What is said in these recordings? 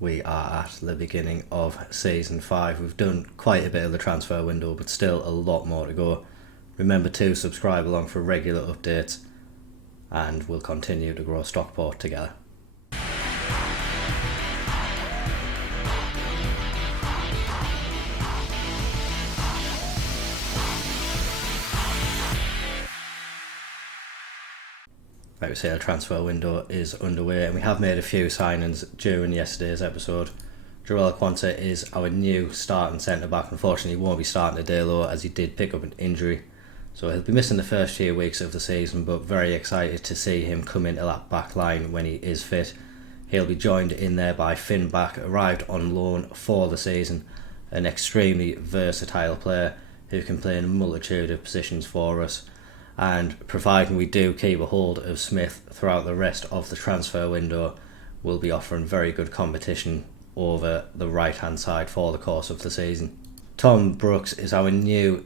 We are at the beginning of season 5. We've done quite a bit of the transfer window, but still a lot more to go. Remember to subscribe along for regular updates, and we'll continue to grow Stockport together. Like we say, the transfer window is underway, and we have made a few signings during yesterday's episode. Jarell Quansah is our new starting centre-back. Unfortunately, he won't be starting today though, as he did pick up an injury. So he'll be missing the first few weeks of the season, but very excited to see him come into that back line when he is fit. He'll be joined in there by Finn Back, arrived on loan for the season. An extremely versatile player who can play in a multitude of positions for us. And providing we do keep a hold of Smith throughout the rest of the transfer window, we'll be offering very good competition over the right hand side for the course of the season. Tom Brooks is our new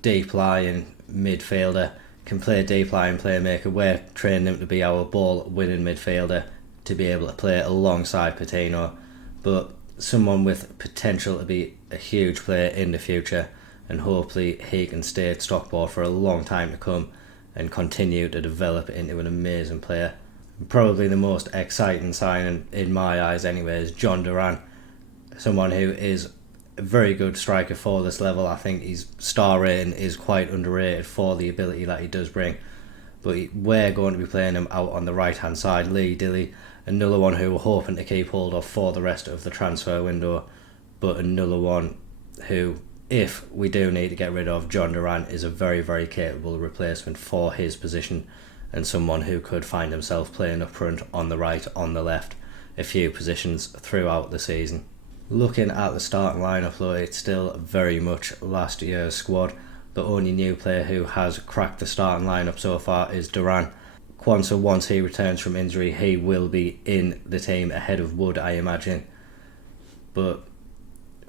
deep lying midfielder, can play deep lying playmaker. We're training him to be our ball winning midfielder, to be able to play alongside Patino, but someone with potential to be a huge player in the future, and hopefully he can stay at Stockport for a long time to come and continue to develop into an amazing player. Probably the most exciting signing in my eyes anyway is John Duran, someone who is a very good striker for this level. I think his star rating is quite underrated for the ability that he does bring, but we're going to be playing him out on the right hand side. Lee Dilly, another one who we're hoping to keep hold of for the rest of the transfer window, but another one who, if we do need to get rid of, John Duran is a very, very capable replacement for his position, and someone who could find himself playing up front, on the right, on the left, a few positions throughout the season. Looking at the starting lineup though, it's still very much last year's squad. The only new player who has cracked the starting lineup so far is Duran. Quansah, once he returns from injury, he will be in the team ahead of Wood, I imagine. But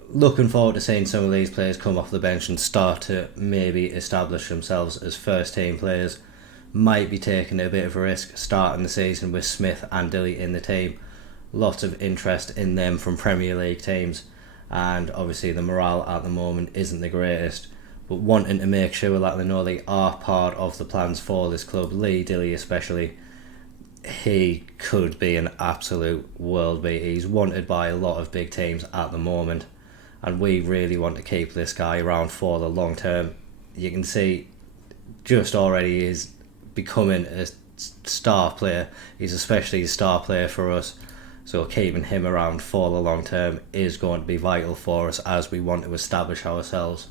looking forward to seeing some of these players come off the bench and start to maybe establish themselves as first team players. Might be taking a bit of a risk starting the season with Smith and Dilly in the team. Lots of interest in them from Premier League teams, and obviously the morale at the moment isn't the greatest, but wanting to make sure that they know they are part of the plans for this club. Lee Dilly especially, he could be an absolute world beat. He's wanted by a lot of big teams at the moment, and we really want to keep this guy around for the long term. You can see just already he is becoming a star player. He's especially a star player for us, so keeping him around for the long term is going to be vital for us as we want to establish ourselves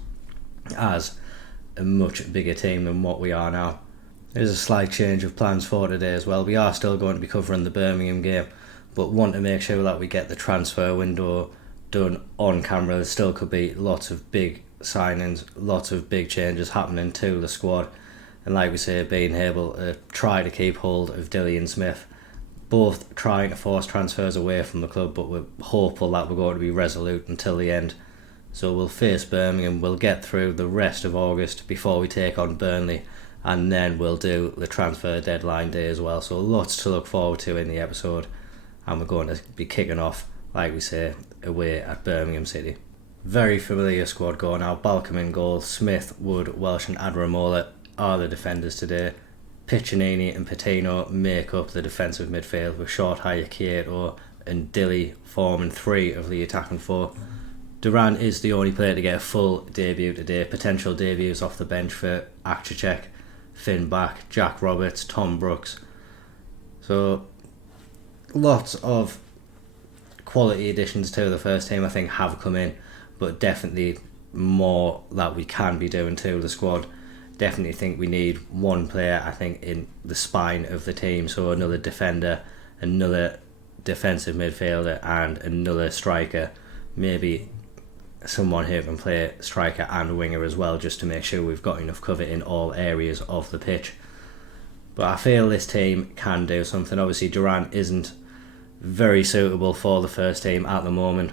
as a much bigger team than what we are now. There's a slight change of plans for today as well. We are still going to be covering the Birmingham game, but want to make sure that we get the transfer window done on camera. There still could be lots of big signings, lots of big changes happening to the squad, and like we say, being able to try to keep hold of Dilly and Smith, both trying to force transfers away from the club, but we're hopeful that we're going to be resolute until the end. So we'll face Birmingham, we'll get through the rest of August before we take on Burnley, and then we'll do the transfer deadline day as well. So lots to look forward to in the episode, and we're going to be kicking off, like we say, away at Birmingham City. Very familiar squad going now. Balcom in goal, Smith, Wood, Welsh and Adramola are the defenders today. Piccinini and Patino make up the defensive midfield, with Short, Hire, Kieto and Dilly forming three of the attacking four. Duran is the only player to get a full debut today. Potential debuts off the bench for Akchacek, Finn Back, Jack Roberts, Tom Brooks. So lots of quality additions to the first team I think have come in, but definitely more that we can be doing to the squad. Definitely think we need one player, I think, in the spine of the team, so another defender, another defensive midfielder and another striker, maybe someone who can play striker and winger as well, just to make sure we've got enough cover in all areas of the pitch. But I feel this team can do something. Obviously Duran isn't very suitable for the first team at the moment,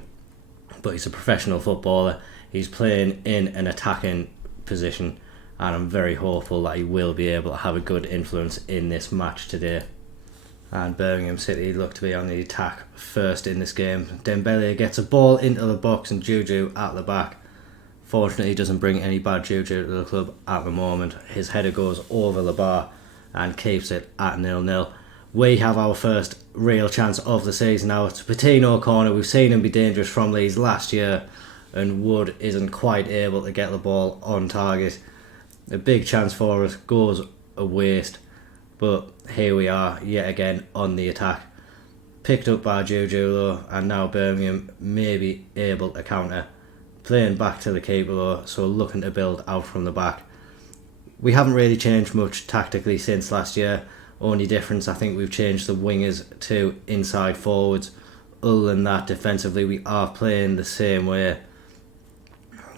but he's a professional footballer. He's playing in an attacking position, and I'm very hopeful that he will be able to have a good influence in this match today. and Birmingham City look to be on the attack first in this game. Dembele gets a ball into the box and Juju at the back. Fortunately, doesn't bring any bad juju to the club at the moment. His header goes over the bar and keeps it at 0-0. We have our first real chance of the season now. It's Patino corner. We've seen him be dangerous from these last year, and Wood isn't quite able to get the ball on target. A big chance for us, goes a waste, but here we are yet again on the attack. Picked up by Juju though, and now Birmingham may be able to counter. Playing back to the keeper though, so looking to build out from the back. We haven't really changed much tactically since last year. Only difference, I think we've changed the wingers to inside forwards. Other than that, defensively we are playing the same way.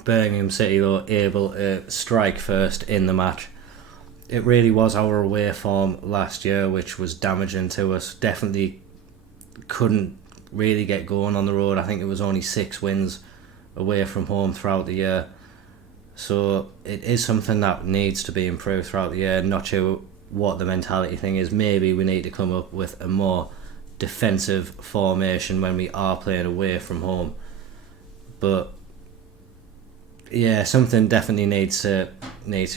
Birmingham City though able to strike first in the match. It really was our away form last year which was damaging to us. Definitely couldn't really get going on the road. I think it was only 6 wins away from home throughout the year. So it is something that needs to be improved throughout the year. Not sure what the mentality thing is. Maybe we need to come up with a more defensive formation when we are playing away from home. But yeah, something definitely needs to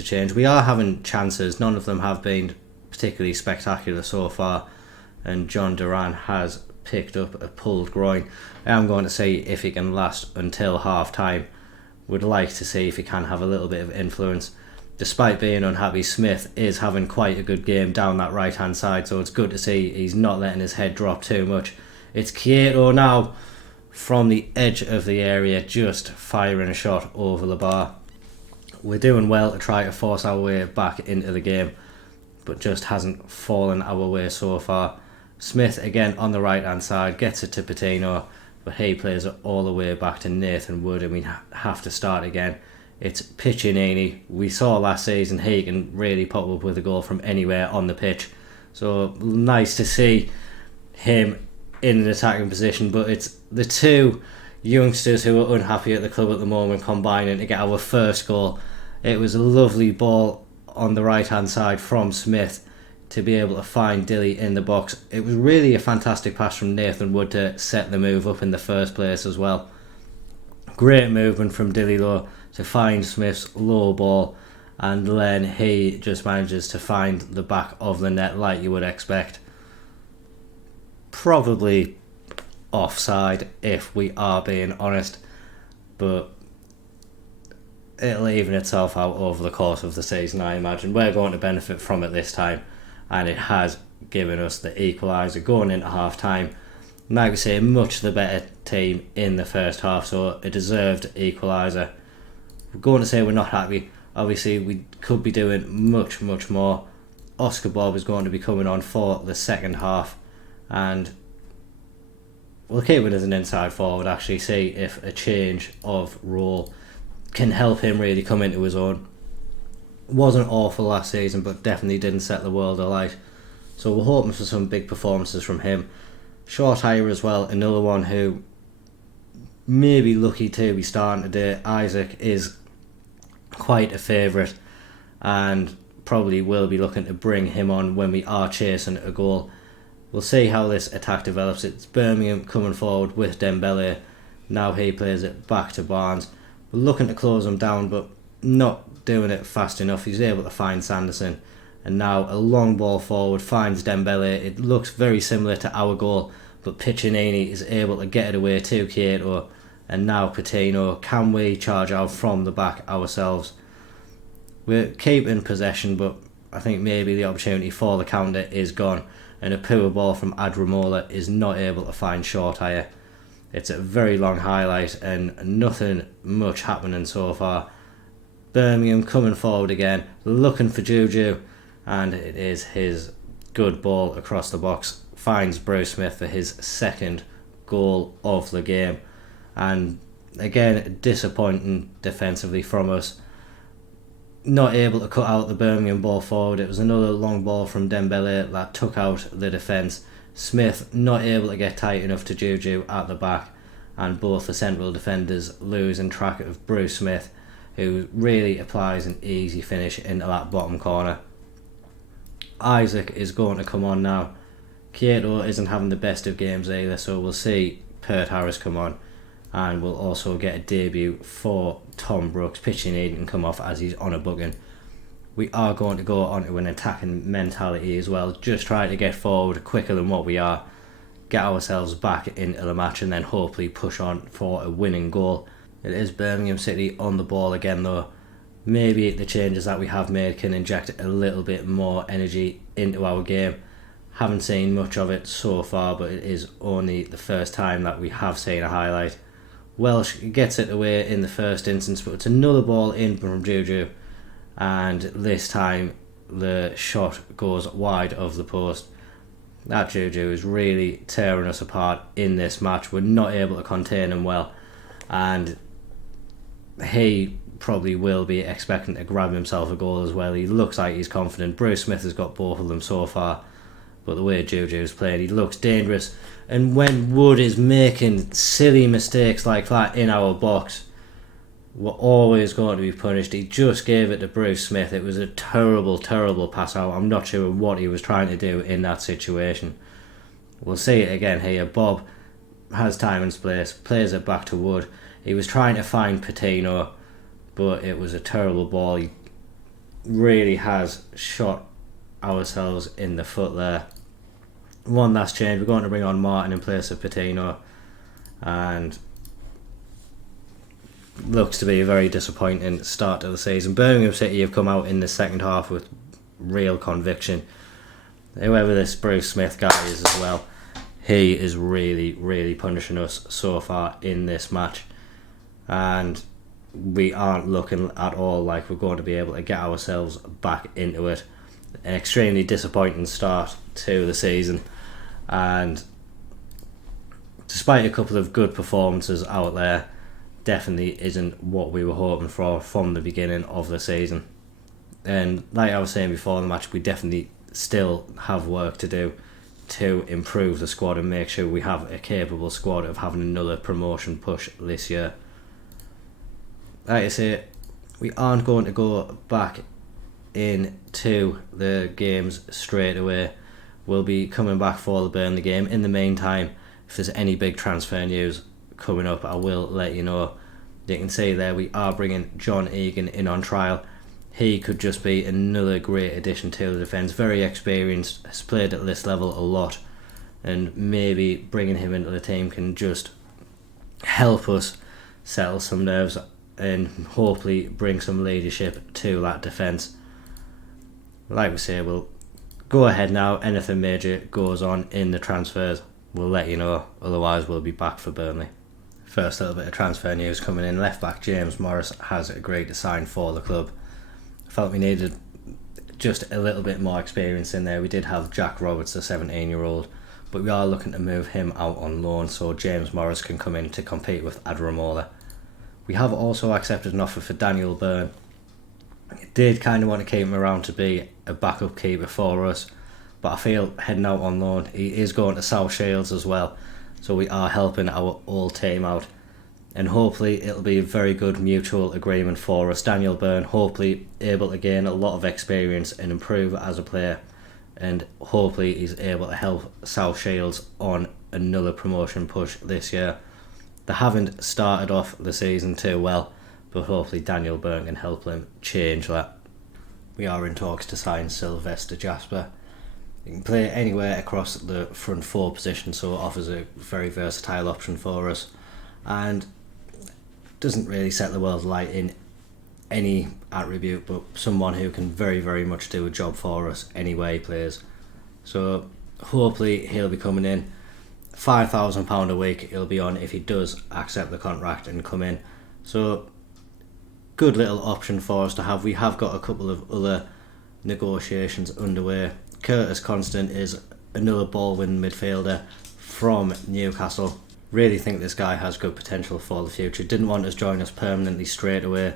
change. We are having chances. None of them have been particularly spectacular so far, and John Duran has picked up a pulled groin. I am going to see if he can last until half time. Would like to see if he can have a little bit of influence. Despite being unhappy, Smith is having quite a good game down that right hand side, so it's good to see he's not letting his head drop too much. It's Kieto now from the edge of the area, just firing a shot over the bar. We're doing well to try to force our way back into the game, but just hasn't fallen our way so far. Smith again on the right hand side, gets it to Patino, but he plays it all the way back to Nathan Wood, and we have to start again. It's Piccinini. We saw last season he can really pop up with a goal from anywhere on the pitch, so nice to see him in an attacking position. But it's the two youngsters who are unhappy at the club at the moment combining to get our first goal. It was a lovely ball on the right hand side from Smith to be able to find Dilly in the box. It was really a fantastic pass from Nathan Wood to set the move up in the first place as well. Great movement from Dilly though to find Smith's low ball, and then he just manages to find the back of the net like you would expect. Probably offside if we are being honest, but it'll even itself out over the course of the season. I imagine we're going to benefit from it this time, and it has given us the equaliser going into half time. Like I say, much the better team in the first half, so a deserved equaliser. We're going to say we're not happy. Obviously we could be doing much more. Oscar Bob is going to be coming on for the second half, and we'll keep it as an inside forward, actually see if a change of role can help him really come into his own. Wasn't awful last season, but definitely didn't set the world alight, so we're hoping for some big performances from him. Short hire as well, another one who may be lucky to be starting today. Isaac is quite a favourite, and probably will be looking to bring him on when we are chasing a goal. We'll see how this attack develops. It's Birmingham coming forward with Dembele. Now he plays it back to Barnes. We're looking to close him down, but not doing it fast enough. He's able to find Sanderson, and now a long ball forward finds Dembele. It looks very similar to our goal, but Piccinini is able to get it away to Kieto, and now Patino. Can we charge out from the back ourselves? We're keeping possession, but I think maybe the opportunity for the counter is gone, and a poor ball from Adramola is not able to find short hire. It's a very long highlight and nothing much happening so far. Birmingham coming forward again, looking for Juju, and it is his good ball across the box. Finds Bruce Smith for his second goal of the game. And again, disappointing defensively from us. Not able to cut out the Birmingham ball forward. It was another long ball from Dembele that took out the defence. Smith not able to get tight enough to Juju at the back, and both the central defenders losing track of Bruce Smith, who really applies an easy finish into that bottom corner. Isaac is going to come on now Cato isn't having the best of games either, so we'll see Pert Harris come on, and we'll also get a debut for Tom Brooks. Pitching need can come off as he's on a booking. We are going to go on to an attacking mentality as well, just trying to get forward quicker than what we are, get ourselves back into the match, and then hopefully push on for a winning goal. It is Birmingham City on the ball again though. Maybe the changes that we have made can inject a little bit more energy into our game. Haven't seen much of it so far, but it is only the first time that we have seen a highlight. Welsh gets it away in the first instance, but it's another ball in from Juju, and this time the shot goes wide of the post. That Juju is really tearing us apart in this match. We're not able to contain him well, and he probably will be expecting to grab himself a goal as well. He looks like he's confident. Bruce Smith has got both of them so far, but the way Juju's played, he looks dangerous. And when Wood is making silly mistakes like that in our box, we're always going to be punished. He just gave it to Bruce Smith. It was a terrible, terrible pass out. I'm not sure what he was trying to do in that situation. We'll see it again here. Bob has time and space, plays it back to Wood. He was trying to find Patino, but it was a terrible ball. He really has shot ourselves in the foot there. One last change, we're going to bring on Martin in place of Patino, and looks to be a very disappointing start to the season. Birmingham City have come out in the second half with real conviction. Whoever this Bruce Smith guy is as well, he is really, really punishing us so far in this match, and we aren't looking at all like we're going to be able to get ourselves back into it. An extremely disappointing start to the season, and despite a couple of good performances out there, definitely isn't what we were hoping for from the beginning of the season. And like I was saying before the match, we definitely still have work to do to improve the squad and make sure we have a capable squad of having another promotion push this year. Like I say, we aren't going to go back into the games straight away. We'll be coming back for the Burnley game. In the meantime, if there's any big transfer news coming up, I will let you know. You can see there we are bringing John Egan in on trial. He could just be another great addition to the defence. Very experienced, has played at this level a lot, and maybe bringing him into the team can just help us settle some nerves and hopefully bring some leadership to that defence. Like we say, we'll go ahead now. Anything major goes on in the transfers, we'll let you know. Otherwise, we'll be back for Burnley. First little bit of transfer news coming in. Left back James Morris has agreed to sign for the club. Felt we needed just a little bit more experience in there. We did have Jack Roberts, the 17-year-old, but we are looking to move him out on loan so James Morris can come in to compete with Adramola. We have also accepted an offer for Daniel Byrne. I did kind of want to keep him around to be a backup keeper for us, but I feel heading out on loan, he is going to South Shields as well, so we are helping our old team out, and hopefully it'll be a very good mutual agreement for us. Daniel Byrne hopefully able to gain a lot of experience and improve as a player, and hopefully he's able to help South Shields on another promotion push this year. They haven't started off the season too well, but hopefully Daniel Byrne can help them change that. We are in talks to sign Sylvester Jasper. He can play anywhere across the front four position, so it offers a very versatile option for us, and doesn't really set the world alight in any attribute, but someone who can very, very much do a job for us anywhere he plays. So hopefully he'll be coming in. £5,000 a week he'll be on if he does accept the contract and come in. So good little option for us to have. We have got a couple of other negotiations underway. Curtis Constant is another ball-winning midfielder from Newcastle. Really think this guy has good potential for the future. Didn't want to join us permanently straight away,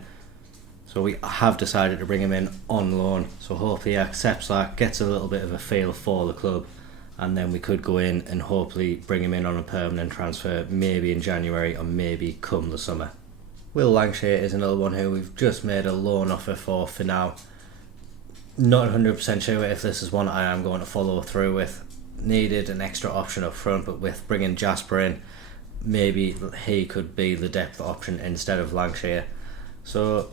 so we have decided to bring him in on loan. So hopefully he accepts that, gets a little bit of a feel for the club, and then we could go in and hopefully bring him in on a permanent transfer, maybe in January or maybe come the summer. Will Lancashire is another one who we've just made a loan offer for now. Not 100% sure if this is one I am going to follow through with. needed an extra option up front, but with bringing Jasper in, maybe he could be the depth option instead of Lancashire. So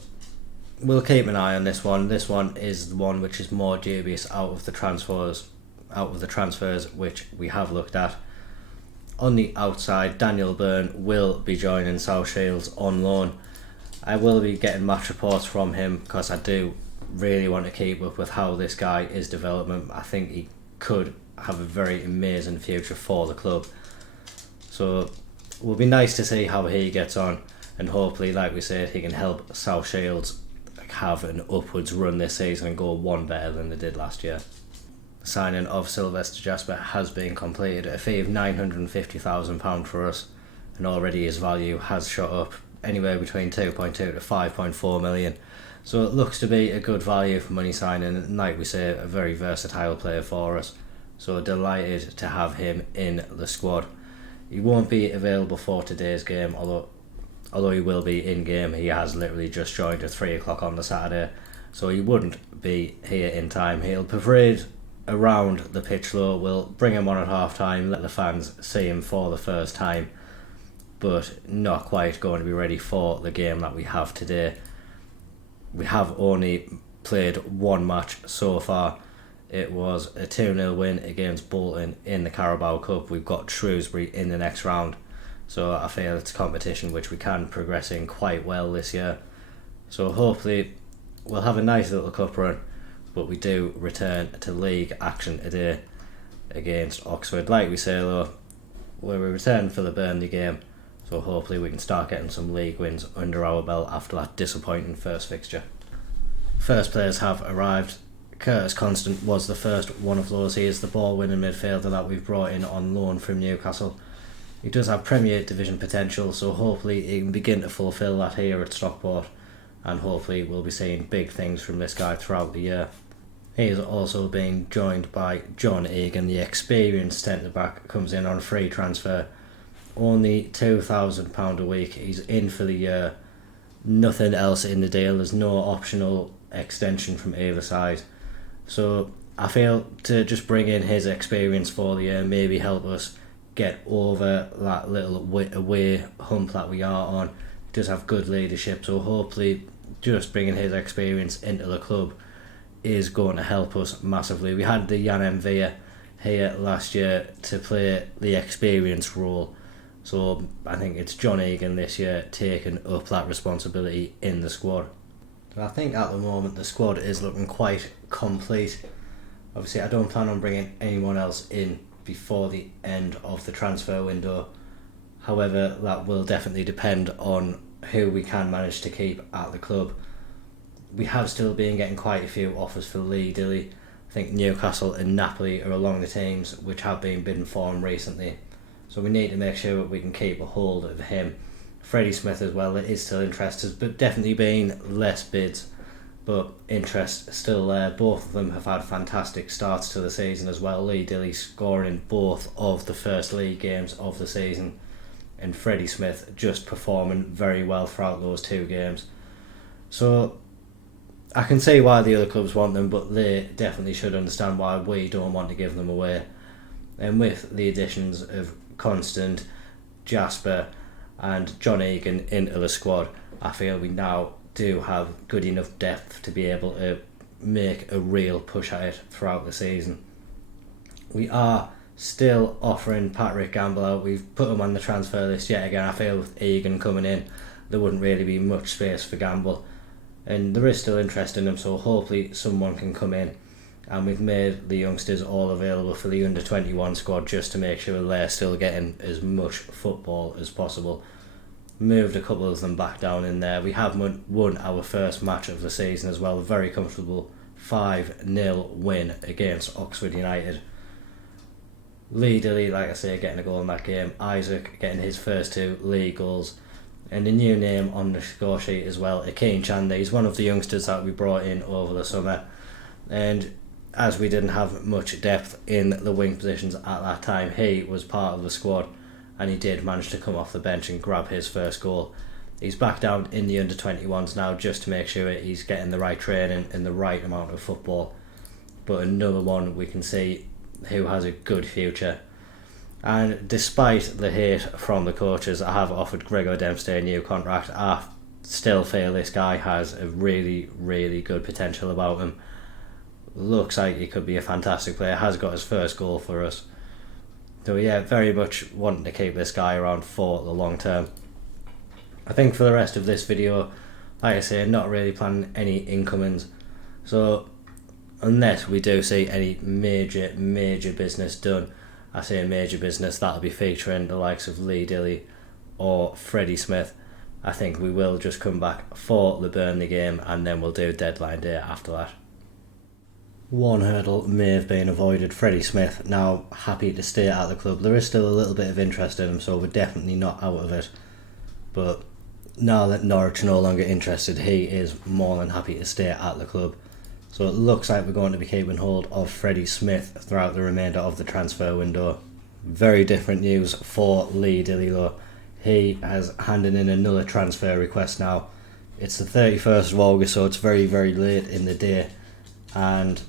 we'll keep an eye on this one. This one is the one which is more dubious out of the transfers which we have looked at. On the outside, Daniel Byrne will be joining South Shields on loan. I will be getting match reports from him because I do really want to keep up with how this guy is developing. I think he could have a very amazing future for the club. So it will be nice to see how he gets on, and hopefully, like we said, he can help South Shields have an upwards run this season and go one better than they did last year. The signing of Sylvester Jasper has been completed at a fee of £950,000 for us, and already his value has shot up anywhere between 2.2 to 5.4 million. So it looks to be a good value for money signing, and like we say, a very versatile player for us. So delighted to have him in the squad. He won't be available for today's game, although he will be in game. He has literally just joined at 3 o'clock on the Saturday, so he wouldn't be here in time. He'll parade around the pitch though. We'll bring him on at half time, let the fans see him for the first time, but not quite going to be ready for the game that we have today. We have only played one match so far. It was a 2-0 win against Bolton in the Carabao Cup. We've got Shrewsbury in the next round, so I feel it's competition which we can progress in quite well this year. So hopefully we'll have a nice little cup run, but we do return to league action today against Oxford. Like we say though, we return for the Burnley game, so hopefully we can start getting some league wins under our belt after that disappointing first fixture. First players have arrived. Curtis Constant was the first one of those. He is the ball-winning midfielder that we've brought in on loan from Newcastle. He does have Premier Division potential, so hopefully he can begin to fulfil that here at Stockport, and hopefully we'll be seeing big things from this guy throughout the year. He is also being joined by John Egan, the experienced centre-back, comes in on free transfer. Only £2,000 a week. He's in for the year. Nothing else in the deal. There's no optional extension from either side. So I feel to just bring in his experience for the year, maybe help us get over that little away hump that we are on. He does have good leadership, so hopefully just bringing his experience into the club is going to help us massively. We had the Jan Mvia here last year to play the experience role, so I think it's John Egan this year taking up that responsibility in the squad. I think at the moment the squad is looking quite complete. Obviously I don't plan on bringing anyone else in before the end of the transfer window. However, that will definitely depend on who we can manage to keep at the club. We have still been getting quite a few offers for Lee Dilly. I think Newcastle and Napoli are along the teams which have been bidding for him recently. So we need to make sure that we can keep a hold of him. Freddie Smith as well, there is still interest, but definitely been less bids, but interest still there. Both of them have had fantastic starts to the season as well. Lee Dilly scoring both of the first league games of the season, and Freddie Smith just performing very well throughout those two games. So I can see why the other clubs want them, but they definitely should understand why we don't want to give them away. And with the additions of Constant, Jasper and John Egan into the squad, I feel we now do have good enough depth to be able to make a real push at it throughout the season. We are still offering Patrick Gamble out. We've put him on the transfer list yet again. I feel with Egan coming in, there wouldn't really be much space for Gamble, and there is still interest in him, so hopefully someone can come in. And we've made the youngsters all available for the under-21 squad just to make sure they're still getting as much football as possible. Moved a couple of them back down in there. We have won our first match of the season as well, a very comfortable 5-0 win against Oxford United. Lee Dilly, like I say, getting a goal in that game. Isaac getting his first 2 league goals. And a new name on the score sheet as well, Akeem Chanda. He's one of the youngsters that we brought in over the summer. And as we didn't have much depth in the wing positions at that time, he was part of the squad, and he did manage to come off the bench and grab his first goal. He's back down in the under-21s now just to make sure he's getting the right training and the right amount of football. But another one we can see who has a good future. And despite the hate from the coaches, I have offered Gregor Dempsey a new contract. I still feel this guy has a really, really good potential about him. Looks like he could be a fantastic player, has got his first goal for us. So yeah, very much wanting to keep this guy around for the long term. I think for the rest of this video, like I say, not really planning any incomings. So unless we do see any major business done, I say major business, that'll be featuring the likes of Lee Dilly or Freddie Smith. I think we will just come back for the Burnley game and then we'll do deadline day after that. One hurdle may have been avoided. Freddie Smith now happy to stay at the club. There is still a little bit of interest in him, so we're definitely not out of it. But now that Norwich are no longer interested, he is more than happy to stay at the club. So it looks like we're going to be keeping hold of Freddie Smith throughout the remainder of the transfer window. Very different news for Lee Dilly though. He has handed in another transfer request now. It's the 31st of August, so it's very late in the day. And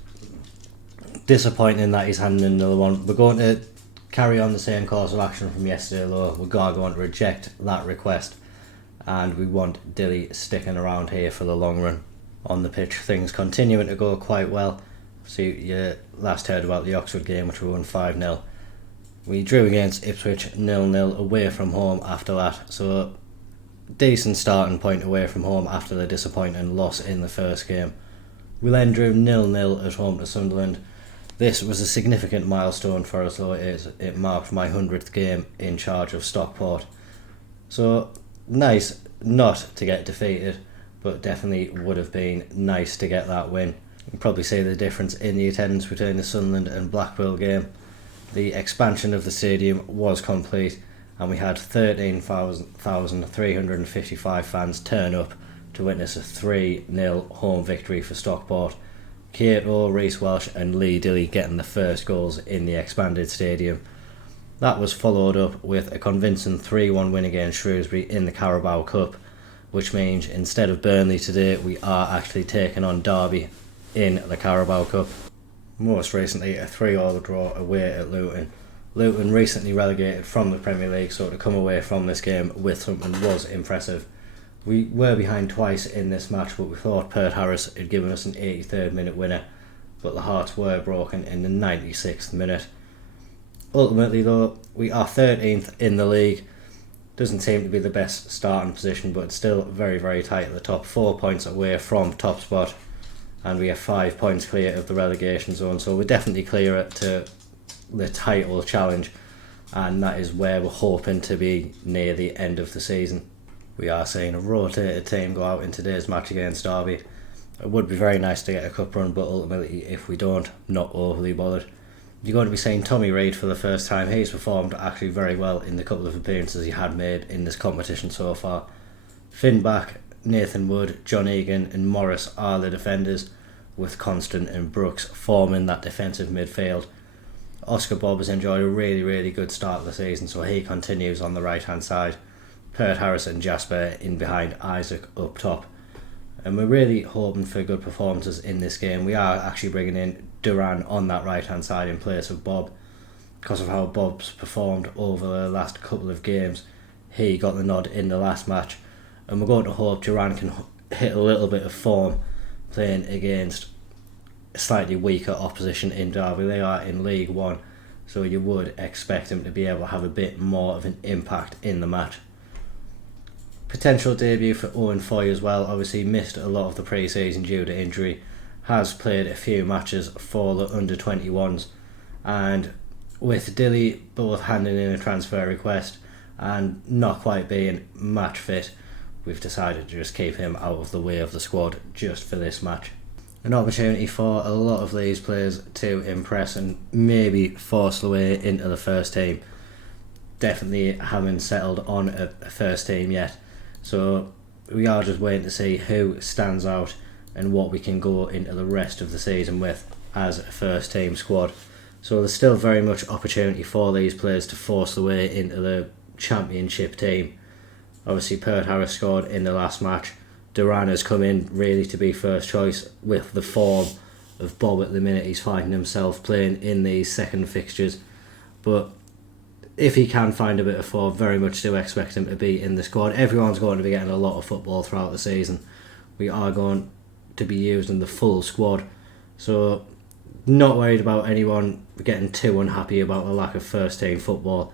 disappointing that he's handing in another one. We're going to carry on the same course of action from yesterday though. We're going to reject that request and we want Dilly sticking around here for the long run. On the pitch, things continuing to go quite well. So you last heard about the Oxford game, which we won 5-0. We drew against Ipswich 0-0 away from home after that. So decent starting point away from home after the disappointing loss in the first game. We then drew 0-0 at home to Sunderland. This was a significant milestone for us though. It marked my 100th game in charge of Stockport. So nice not to get defeated, but definitely would have been nice to get that win. You can probably see the difference in the attendance between the Sunderland and Blackpool game. The expansion of the stadium was complete and we had 13,355 fans turn up to witness a 3-0 home victory for Stockport. Cato, Reece Welsh and Lee Dilly getting the first goals in the expanded stadium. That was followed up with a convincing 3-1 win against Shrewsbury in the Carabao Cup, which means instead of Burnley today, we are actually taking on Derby in the Carabao Cup. Most recently, a 3-3 draw away at Luton. Luton recently relegated from the Premier League, so to come away from this game with something was impressive. We were behind twice in this match, but we thought Pert Harris had given us an 83rd minute winner, but the hearts were broken in the 96th minute. Ultimately though, we are 13th in the league. Doesn't seem to be the best starting position, but it's still very tight at the top. 4 points away from top spot, and we are 5 points clear of the relegation zone, so we're definitely clear to the title challenge, and that is where we're hoping to be near the end of the season. We are seeing a rotated team go out in today's match against Derby. It would be very nice to get a cup run, but ultimately if we don't, not overly bothered. You're going to be seeing Tommy Reid for the first time. He's performed actually very well in the couple of appearances he had made in this competition so far. Finn Back, Nathan Wood, John Egan and Morris are the defenders, with Constant and Brooks forming that defensive midfield. Oscar Bobb has enjoyed a really good start of the season, so he continues on the right hand side. Pert Harris and Jasper in behind Isaac up top. And we're really hoping for good performances in this game. We are actually bringing in Duran on that right hand side in place of Bob, because of how Bob's performed over the last couple of games. He got the nod in the last match, and we're going to hope Duran can hit a little bit of form playing against slightly weaker opposition in Derby. They are in League One, so you would expect him to be able to have a bit more of an impact in the match. Potential debut for Owen Foy as well. Obviously missed a lot of the pre-season due to injury. Has played a few matches for the under-21s, and with Dilly both handing in a transfer request and not quite being match fit, we've decided to just keep him out of the way of the squad just for this match. An opportunity for a lot of these players to impress and maybe force their way into the first team. Definitely haven't settled on a first team yet, so we are just waiting to see who stands out and what we can go into the rest of the season with as a first team squad. So there's still very much opportunity for these players to force their way into the Championship team. Obviously Pert Harris scored in the last match. Duran has come in really to be first choice with the form of Bob at the minute. He's finding himself playing in these second fixtures, but if he can find a bit of form, very much do expect him to be in the squad. Everyone's going to be getting a lot of football throughout the season. We are going to be using the full squad, so not worried about anyone getting too unhappy about the lack of first team football,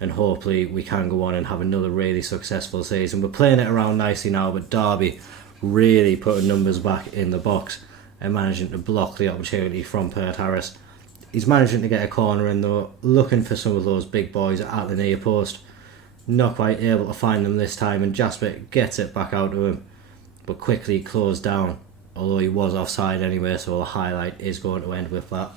and hopefully we can go on and have another really successful season. We're playing it around nicely now, but Derby really putting numbers back in the box and managing to block the opportunity from Pert Harris. He's managing to get a corner in though, looking for some of those big boys at the near post. Not quite able to find them this time, and Jasper gets it back out to him, but quickly closed down, although he was offside anyway, so the highlight is going to end with that.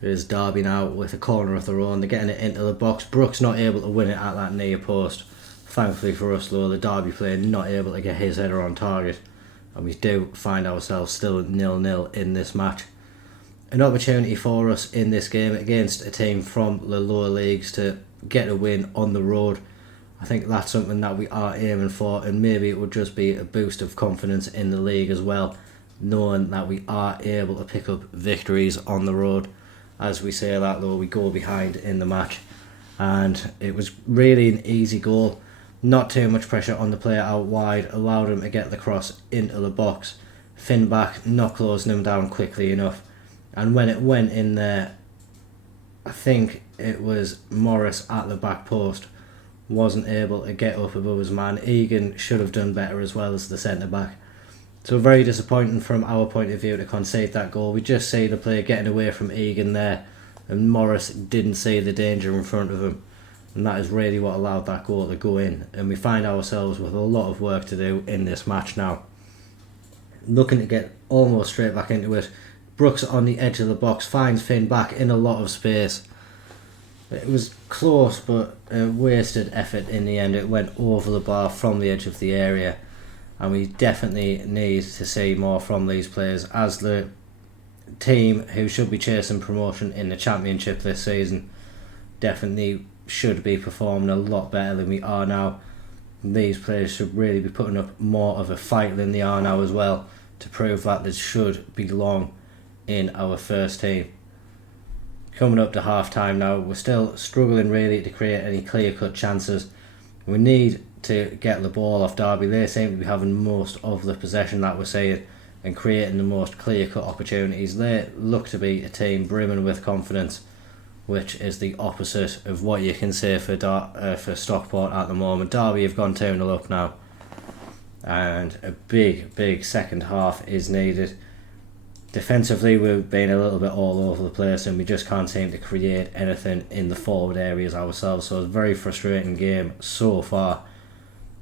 There's Derby now with a corner of their own. They're getting it into the box. Brooks not able to win it at that near post. Thankfully for us though, the Derby player not able to get his header on target, and we do find ourselves still 0-0 in this match. An opportunity for us in this game against a team from the lower leagues to get a win on the road. I think that's something that we are aiming for, and maybe it would just be a boost of confidence in the league as well, knowing that we are able to pick up victories on the road. As we say that though, we go behind in the match, and it was really an easy goal. Not too much pressure on the player out wide, allowed him to get the cross into the box. Finn back, not closing him down quickly enough, and when it went in there, I think it was Morris at the back post, wasn't able to get up above his man. Egan should have done better as well as the centre back. So very disappointing from our point of view to concede that goal. We just see the player getting away from Egan there, and Morris didn't see the danger in front of him, and that is really what allowed that goal to go in. And we find ourselves with a lot of work to do in this match now. Looking to get almost straight back into it. Brooks on the edge of the box finds Finn back in a lot of space. It was close, but a wasted effort in the end. It went over the bar from the edge of the area, and we definitely need to see more from these players as the team who should be chasing promotion in the Championship this season. Definitely should be performing a lot better than we are now. These players should really be putting up more of a fight than they are now as well, to prove that they should belong in our first team. Coming up to half time now, we're still struggling really to create any clear cut chances. We need to get the ball off Derby. They seem to be having most of the possession that we're seeing and creating the most clear cut opportunities. They look to be a team brimming with confidence, which is the opposite of what you can say for Stockport at the moment. Derby have gone 2-0 up now, and a big second half is needed. Defensively, we've been a little bit all over the place, and we just can't seem to create anything in the forward areas ourselves. So it's a very frustrating game so far.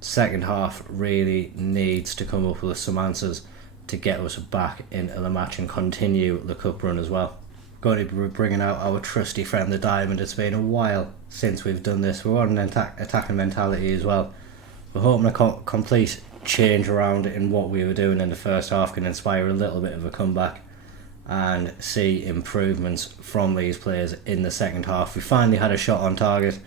Second half really needs to come up with some answers to get us back into the match and continue the cup run as well. Going to be bringing out our trusty friend the Diamond. It's been a while since we've done this. We're on an attacking mentality as well. We're hoping a complete change around in what we were doing in the first half can inspire a little bit of a comeback and see improvements from these players in the second half. We finally had a shot on target.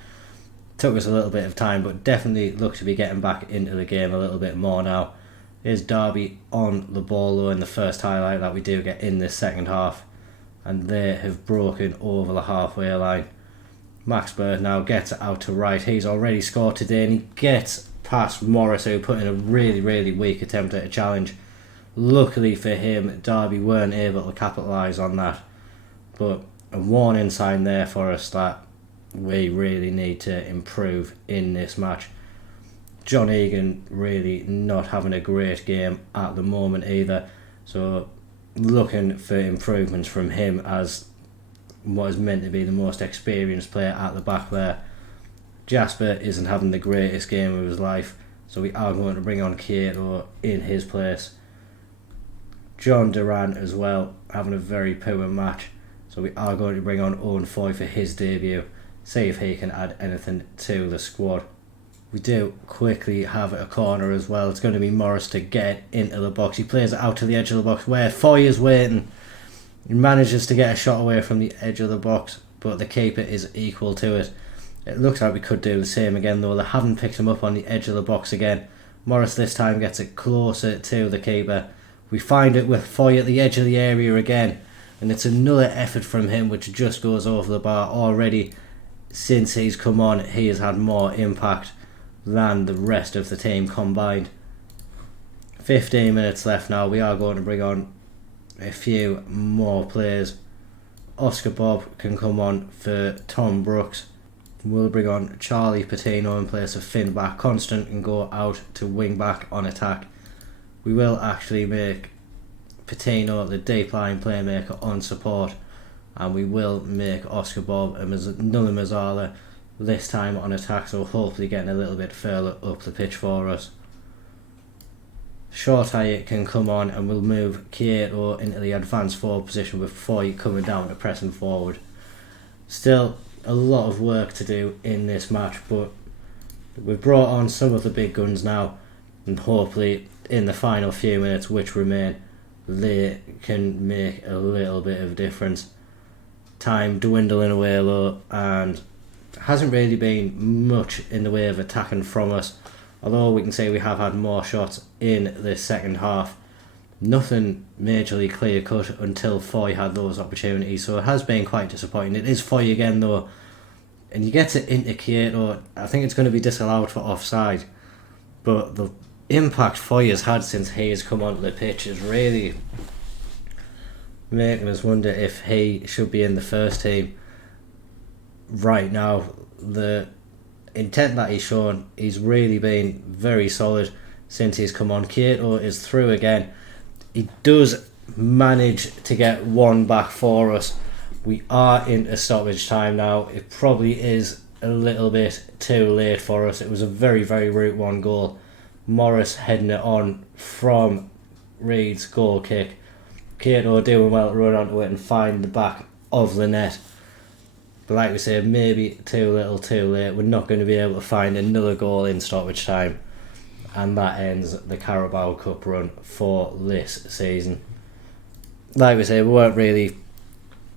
Took us a little bit of time, but definitely look to be getting back into the game a little bit more now. Here's Derby on the ball though in the first highlight that we do get in this second half, and they have broken over the halfway line. Max Bird now gets it out to right. He's already scored today, and he gets past Morris, who put in a really weak attempt at a challenge. Luckily for him, Derby weren't able to capitalise on that, but a warning sign there for us that we really need to improve in this match. John Egan really not having a great game at the moment either, so looking for improvements from him as what is meant to be the most experienced player at the back there. Jasper isn't having the greatest game of his life, so we are going to bring on Cato in his place. John Durant as well, having a very poor match, so we are going to bring on Owen Foy for his debut, see if he can add anything to the squad. We do quickly have a corner as well. It's going to be Morris to get into the box. He plays it out to the edge of the box where Foy is waiting. He manages to get a shot away from the edge of the box, but the keeper is equal to it. It looks like we could do the same again though. They haven't picked him up on the edge of the box again. Morris this time gets it closer to the keeper, We find it with Foy at the edge of the area again, and it's another effort from him which just goes over the bar. Already since he's come on, he has had more impact than the rest of the team combined. 15 minutes left now. We are going to bring on a few more players. Oscar Bob can come on for Tom Brooks. We'll bring on Charlie Patino in place of Finn back. Constant can go out to wing back on attack. We will actually make Patino the deep line playmaker on support, and we will make Oscar Bob and Nulla Mazzala this time on attack, so hopefully getting a little bit further up the pitch for us. Short Hyatt can come on, and we'll move Kyoto into the advanced forward position with Foy coming down to pressing forward. Still a lot of work to do in this match, but we've brought on some of the big guns now, and hopefully in the final few minutes which remain, they can make a little bit of difference. Time dwindling away low, and hasn't really been much in the way of attacking from us, although we can say we have had more shots in the second half. Nothing majorly clear cut until Foy had those opportunities, so it has been quite disappointing. It is Foy again though, and you get it into Kyoto. I think it's going to be disallowed for offside, but the impact Foy has had since he has come onto the pitch is really making us wonder if he should be in the first team right now. The intent that he's shown, he's really been very solid since he's come on. Kyoto is through again. He does manage to get one back for us. We are into stoppage time now. It probably is a little bit too late for us. It was a very, very route one goal. Morris heading it on from Reed's goal kick. Kyoto doing well to run onto it and find the back of the net. But like we said, maybe too little too late. We're not going to be able to find another goal in stoppage time. And that ends the Carabao Cup run for this season. Like we say, we weren't really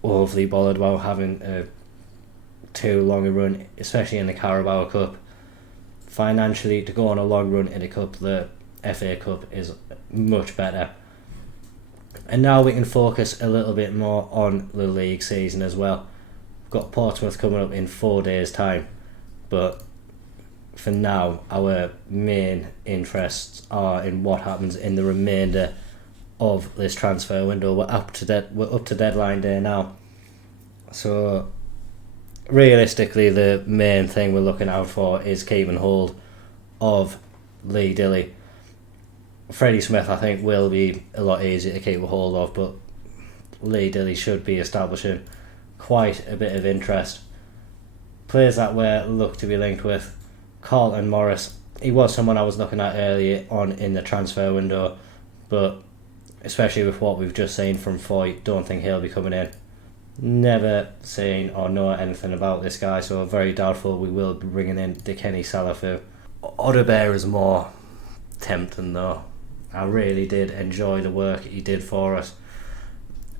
overly bothered about having too long a run, especially in the Carabao Cup. Financially, to go on a long run in a cup, the FA Cup is much better. And now we can focus a little bit more on the league season as well. We've got Portsmouth coming up in 4 days' time, but for now, our main interests are in what happens in the remainder of this transfer window. We're up to deadline day now, so realistically, the main thing we're looking out for is keeping hold of Lee Dilly. Freddie Smith, I think, will be a lot easier to keep a hold of, but Lee Dilly should be establishing quite a bit of interest. Players that we're looked to be linked with, Carlton Morris. He was someone I was looking at earlier on in the transfer window, but especially with what we've just seen from Foy, don't think he'll be coming in. Never seen or know anything about this guy, so very doubtful we will be bringing in Dikeni Salafu. Odebear is more tempting though. I really did enjoy the work he did for us.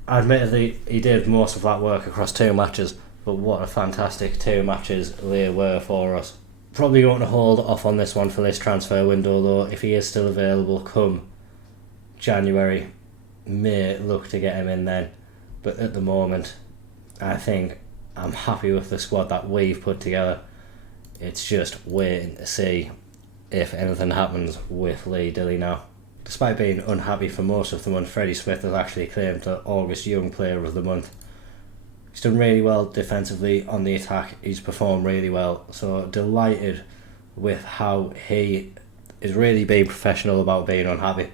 Admittedly, he did most of that work across 2 matches, but what a fantastic 2 matches they were for us. Probably going to hold off on this one for this transfer window though. If he is still available come January, may look to get him in then, but at the moment I think I'm happy with the squad that we've put together. It's just waiting to see if anything happens with Lee Dilly now. Despite being unhappy for most of the month, Freddie Smith has actually claimed the August Young Player of the Month. He's done really well defensively on the attack. He's performed really well, so delighted with how he is really being professional about being unhappy.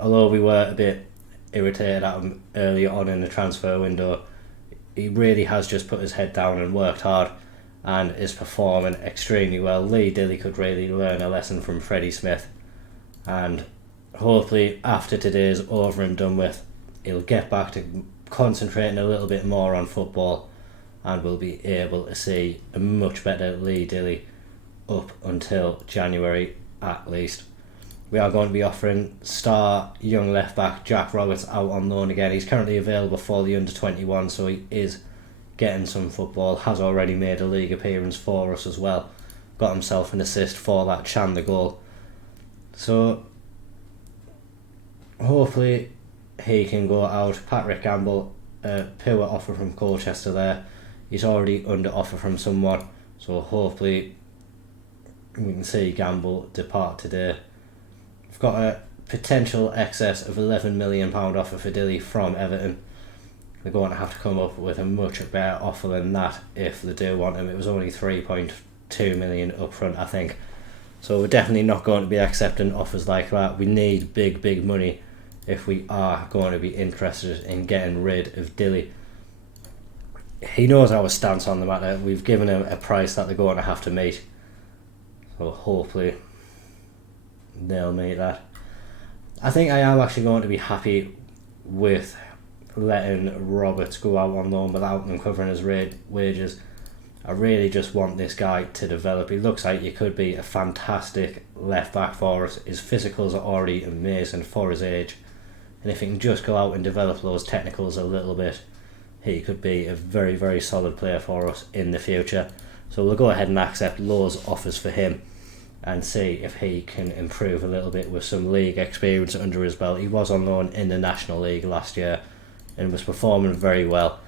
Although we were a bit irritated at him earlier on in the transfer window, he really has just put his head down and worked hard and is performing extremely well. Lee Dilly could really learn a lesson from Freddie Smith, and hopefully after today's over and done with, he'll get back to concentrating a little bit more on football, and we'll be able to see a much better Lee Dilly up until January at least. We are going to be offering star young left back Jack Roberts out on loan again. He's currently available for the under-21, so he is getting some football. Has already made a league appearance for us as well. Got himself an assist for that Chandler goal. So hopefully he can go out. Patrick Gamble, poor offer from Colchester there. He's already under offer from someone, so hopefully we can see Gamble depart today. We've got a potential excess of £11 million offer for Dilly from Everton. They're going to have to come up with a much better offer than that if they do want him. It was only 3.2 million up front, I think. So we're definitely not going to be accepting offers like that. We need big money if we are going to be interested in getting rid of Dilly. He knows our stance on the matter. We've given him a price that they're going to have to meet. So hopefully they'll meet that. I think I am actually going to be happy with letting Roberts go out on loan without them covering his wages. I really just want this guy to develop. He looks like he could be a fantastic left back for us. His physicals are already amazing for his age, and if he can just go out and develop those technicals a little bit, he could be a very solid player for us in the future. So we'll go ahead and accept those offers for him and see if he can improve a little bit with some league experience under his belt. He was on loan in the National League last year and was performing very well.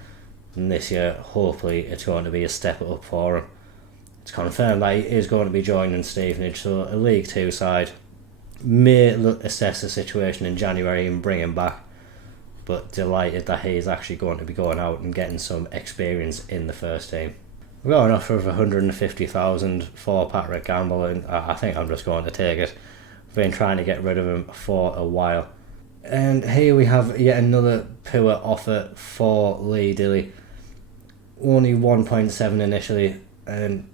And this year, hopefully, it's going to be a step up for him. It's confirmed that he is going to be joining Stevenage, so a League 2 side may assess the situation in January and bring him back. But delighted that he is actually going to be going out and getting some experience in the first team. We've got an offer of 150,000 for Patrick Gamble, and I think I'm just going to take it. We've been trying to get rid of him for a while. And here we have yet another poor offer for Lee Dilly. Only 1.7 initially, and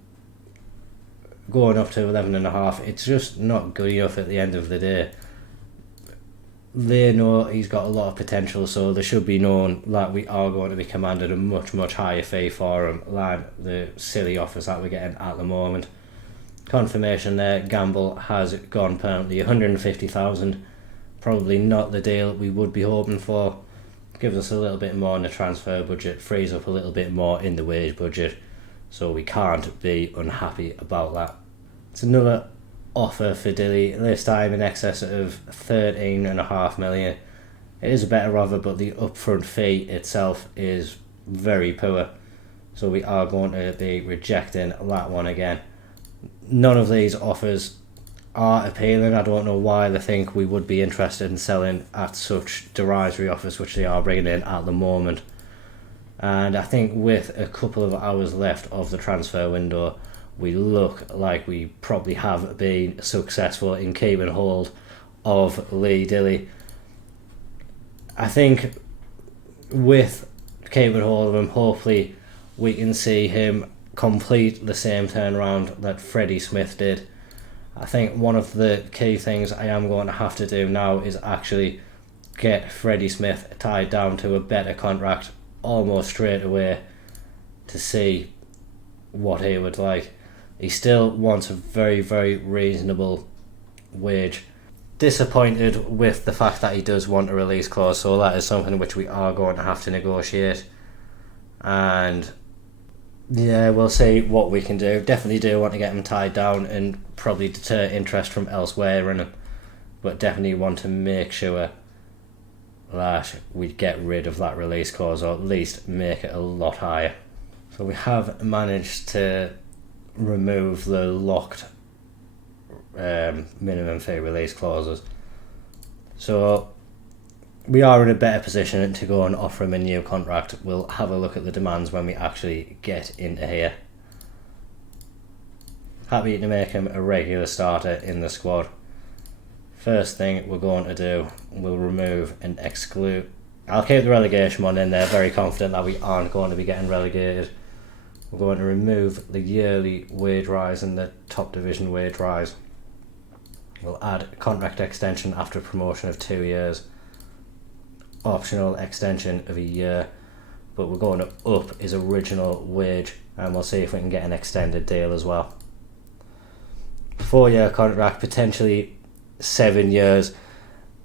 going up to 11.5. It's just not good enough at the end of the day. They know he's got a lot of potential, so they should be known that we are going to be commanded a much higher fee for him than the silly offers that we're getting at the moment. Confirmation there, Gamble has gone permanently. 150,000, probably not the deal we would be hoping for. Gives us a little bit more in the transfer budget, frees up a little bit more in the wage budget, so we can't be unhappy about that. It's another offer for Dilly, this time in excess of 13.5 million. It is a better offer, but the upfront fee itself is very poor, so we are going to be rejecting that one again. None of these offers are appealing. I don't know why they think we would be interested in selling at such derisory offers which they are bringing in at the moment. And I think with a couple of hours left of the transfer window, we look like we probably have been successful in keeping hold of Lee Dilly. I think with keeping hold of him, hopefully we can see him complete the same turnaround that Freddie Smith did. I think one of the key things I am going to have to do now is actually get Freddie Smith tied down to a better contract almost straight away to see what he would like. He still wants a very reasonable wage. Disappointed with the fact that he does want a release clause, so that is something which we are going to have to negotiate. And yeah, we'll see what we can do. Definitely do want to get him tied down and probably deter interest from elsewhere in him, but definitely want to make sure that we get rid of that release clause, or at least make it a lot higher. So we have managed to remove the locked minimum fee release clauses, so we are in a better position to go and offer him a new contract. We'll have a look at the demands when we actually get into here. Happy to make him a regular starter in the squad. First thing we're going to do, we'll remove and exclude. I'll keep the relegation one in there, very confident that we aren't going to be getting relegated. We're going to remove the yearly wage rise and the top division wage rise. We'll add contract extension after promotion of 2 years. Optional extension of a year, but we're going to up his original wage, and we'll see if we can get an extended deal as well. 4-year contract, potentially 7 years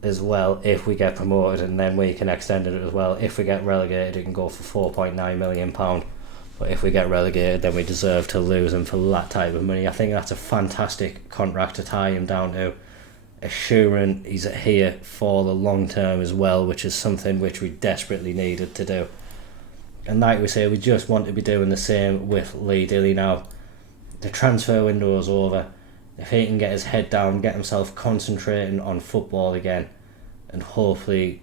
as well if we get promoted, and then we can extend it as well. If we get relegated, it can go for £4.9 million, but if we get relegated, then we deserve to lose him for that type of money. I think that's a fantastic contract to tie him down to. assuring he's here for the long term as well, which is something which we desperately needed to do. And like we say, we just want to be doing the same with Lee Dilly now. The transfer window is over. If he can get his head down, get himself concentrating on football again, and hopefully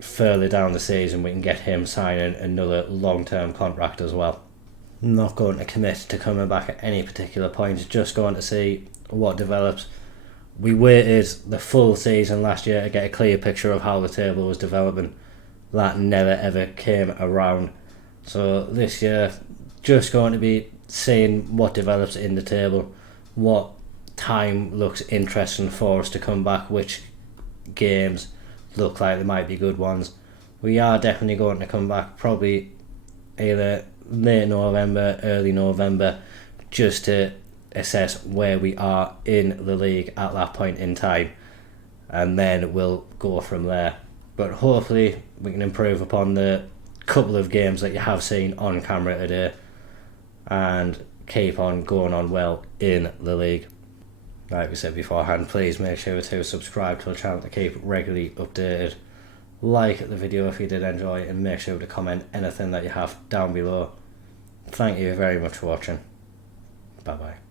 further down the season we can get him signing another long-term contract as well. I'm not going to commit to coming back at any particular point, just going to see what develops. We waited the full season last year to get a clear picture of how the table was developing. That never ever came around. So this year, just going to be seeing what develops in the table, what time looks interesting for us to come back, which games look like they might be good ones. We are definitely going to come back probably either late November, early November, just to assess where we are in the league at that point in time, and then we'll go from there. But hopefully we can improve upon the couple of games that you have seen on camera today and keep on going on well in the league. Like we said beforehand, please make sure to subscribe to the channel to keep regularly updated. Like the video if you did enjoy, and make sure to comment anything that you have down below. Thank you very much for watching. Bye bye.